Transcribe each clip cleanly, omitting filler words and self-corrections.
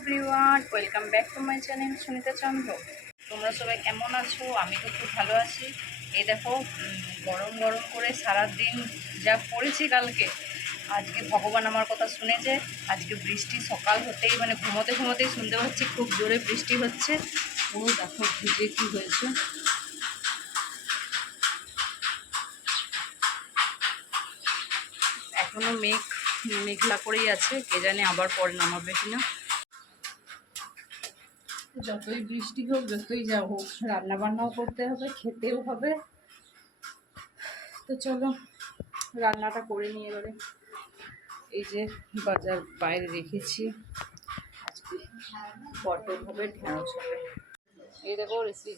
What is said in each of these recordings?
Everyone, welcome back to my channel Sunita Chandra. তোমরা সবাই কেমন আছো? আমি তো খুব ভালো আছি। এই দেখো, গরম গরম করে সারাদিন যা পড়েছি কালকে, আজকে ভগবান আমার কথা শুনেছে। আজকে বৃষ্টি সকাল হতেই, মানে ঘুমোতে ঘুমোতেই শুনতে পাচ্ছি খুব জোরে বৃষ্টি হচ্ছে। ও দেখো ভিজে কী হয়েছে। এখনও মেঘলা করেই আছে, কে জানে আবার পরে নামাবে কিনা। যতই বৃষ্টি হোক, যতই যা হোক, রান্নাবান্নাও করতে হবে, খেতেও হবে। তো চলো রান্নাটা করে নিয়ে এবারে। এই যে বাজার বাইরে রেখেছি, আজকে পটল হবে, ঢেঁড়স হবে। এই দেখো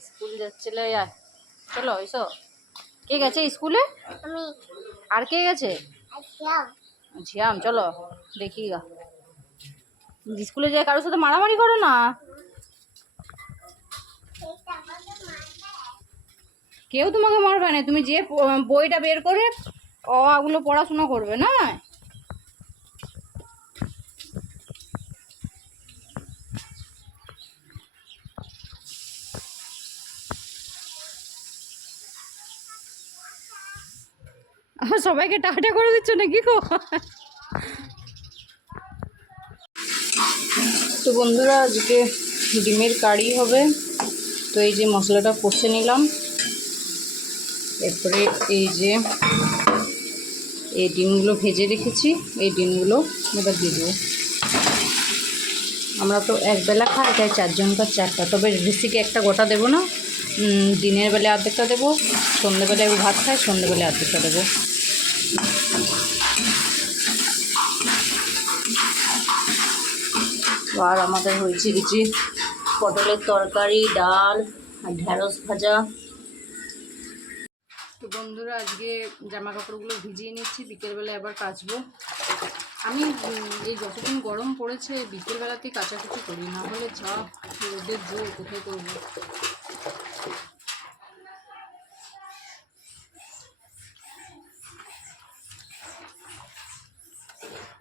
স্কুল যাচ্ছিলে, চলো এসো। কে গেছে স্কুলে? আমি। আর কে গেছে? ঝিয়াম। চলো দেখি গা, স্কুলে যায় কারোর সাথে মারামারি করো না। কেউ তোমাকে মারবে না, তুমি যে বইটা বের করে ওগুলো পড়াশোনা করবে না। সবাইকে টাটা করে দিচ্ছ নাকি গো? তো বন্ধুরা, আজকে ডিমের কারি হবে। তো এই যে মশলাটা কষে নিলাম, এরপরে এই যে এই ডিমগুলো ভেজে রেখেছি, এই ডিমগুলো এবার দিয়ে দেবো। আমরা তো একবেলা খাই, তাই চারজনকার চারটা। তবে ঋষিকে একটা গোটা দেবো না, দিনের বেলা অর্ধেকটা দেবো, সন্ধ্যেবেলায় ভাত খাই, সন্ধ্যেবেলায় অর্ধেকটা দেবো। আর আমাদের হয়েছে কিছু পটলের তরকারি, ডাল আর ঢেঁড়স ভাজা। তো বন্ধুরা, আজকে জামা কাপড়গুলো ভিজিয়ে নিচ্ছি, বিকেলবেলা এবার কাচবো। আমি এই যতদিন গরম পড়েছে বিকেলবেলাতেই কাচাকুচি করি, না হলে যা রোদের জোর, কোথায় করবো।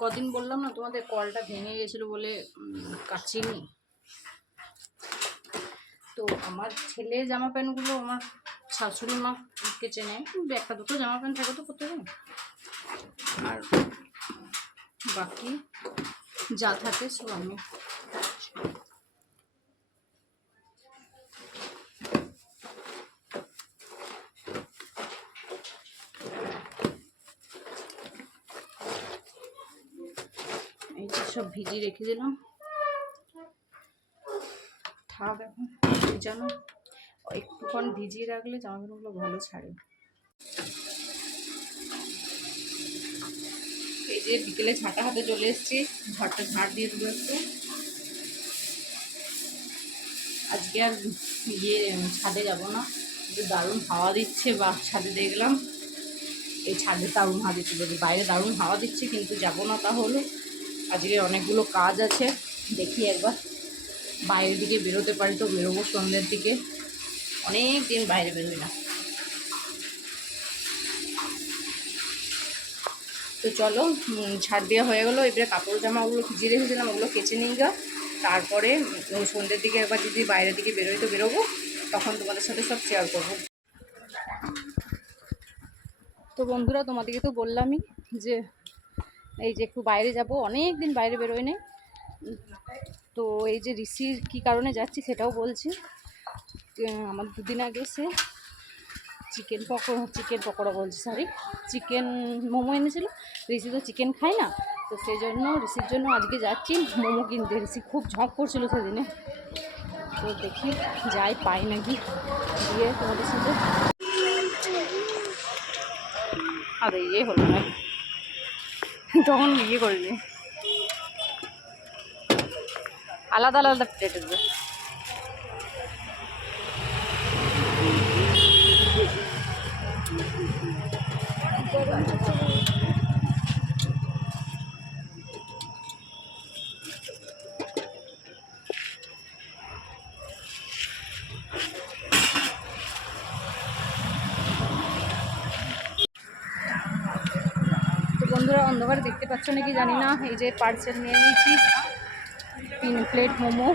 কদিন বললাম না তোমাদের, কলটা ভেঙে গেছিলো বলে কাচিনি। তো আমার ছেলে জামা প্যান্টগুলো আমার শাশুড়ি মা কেচে নেয়, একটা দুটো জামা প্যান্ট থাকে তো প্রত্যেকদিন, আর বাকি যা থাকে সব আমি। এই যে সব ভিজিয়ে রেখে দিলাম, থাক এখন ভিজানো। একটুক্ষণ ভিজিয়ে রাখলে জামাকাপড়গুলো ভালো ছাড়ে। এই যে বিকেলে ঝাঁটা হাতে চলে এসেছি, ঘরটা ঝাড় দিয়ে দেবো একটু। আজকে আর ছাদে যাব না, দারুণ হাওয়া দিচ্ছে, বা ছাদে দেখলাম এই ছাদে দারুণ হাওয়া দিচ্ছে, বলি বাইরে দারুণ হাওয়া দিচ্ছে, কিন্তু যাব না। তাহলে আজকে অনেকগুলো কাজ আছে, দেখি একবার বাইরের দিকে বেরোতে পারি তো বেরোবো সন্ধ্যের দিকে। অনেক দিন বাইরে বেরোই না। তো চলো, ছাড় দেওয়া হয়ে গেলো, এবারে কাপড় জামাগুলো ভিজিয়ে রেখেছিলাম ওগুলো কেচে নিই গা। তারপরে সন্ধ্যের দিকে একবার যদি বাইরের দিকে বেরোই তো বেরোবো, তখন তোমাদের সাথে সব শেয়ার করবো। তো বন্ধুরা, তোমাদেরকে তো বললামই যে এই যে একটু বাইরে যাব, অনেক দিন বাইরে বেরোয় নেই। তো এই যে ঋষির কী কারণে যাচ্ছি সেটাও বলছি। আমার দুদিন আগে সে চিকেন পকোড়া বলছি, সরি, চিকেন মোমো এনেছিল। ঋষি তো চিকেন খায় না, তো সেই জন্য ঋষির জন্য আজকে যাচ্ছি মোমো কিনতে। ঋষি খুব ঝঁক করছিল সেদিনে, তো দেখি যাই পাই নাকি দিয়ে তোমাদের সাথে। আরে ইয়ে হলো না, তখন ইয়ে করিনি, আলাদা আলাদা প্লেট দেবে। বন্ধুরা, অন্ধকারে দেখতে পাচ্ছ নাকি জানি না, এই যে পার্সেল নিয়ে নিয়েছি। 3 প্লেট মোমো।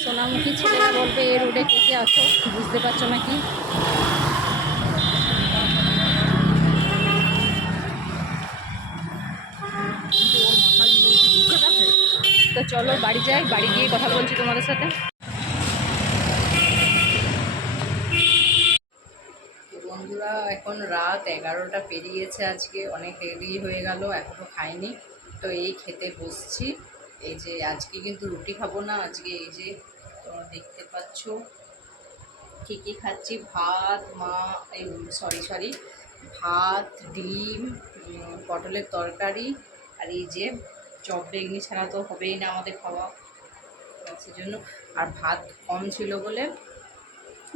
সোনামুখী ছেলেরা বলবে এ রোডে কে কে আসো, বুঝতে পারছো নাকি? তো চলো বাড়ি যাই, বাড়ি গিয়ে কথা বলছি তোমাদের সাথে। বন্ধুরা এখন রাত 11টা পেরিয়েছে, আজকে অনেক দেরি হয়ে গেল, এখনও খাইনি। তো এই খেতে বসছি। এই যে আজকে কিন্তু রুটি খাবো না, আজকে এই যে তোমরা দেখতে পাচ্ছ কী কী খাচ্ছি। ভাত সরি ভাত, ডিম, পটলের তরকারি, আর এই যে চপ বেগনি ছাড়া তো হবেই না আমাদের খাওয়া, সেজন্য। আর ভাত কম ছিল বলে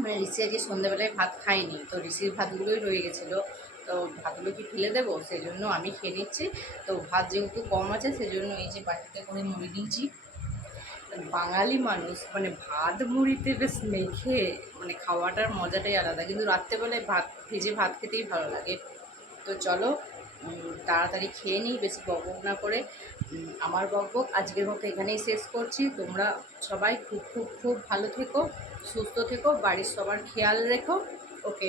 মানে ঋষি আজকে সন্ধ্যেবেলায় ভাত খাইনি, তো ঋষির ভাতগুলোই রয়ে গেছিলো। তো ভাতগুলো কি ফেলে দেবো, সেই জন্য আমি খেয়ে নিচ্ছি। তো ভাত যেহেতু কম আছে সেজন্য এই যে বাটিতে করে মুড়ি দিয়েছি। বাঙালি মানুষ মানে ভাত মুড়িতে বেশ মেখে মানে খাওয়াটার মজাটাই আলাদা, কিন্তু রাত্রেবেলায় ভেজে ভাত খেতেই ভালো লাগে। তো চলো তাড়াতাড়ি খেয়ে নিই, বেশি বকবক না করে। আমার বকবক আজকের মতো এখানেই শেষ করছি। তোমরা সবাই খুব খুব খুব ভালো থেকো, সুস্থ থেকো, বাড়ির সবার খেয়াল রেখো। ওকে।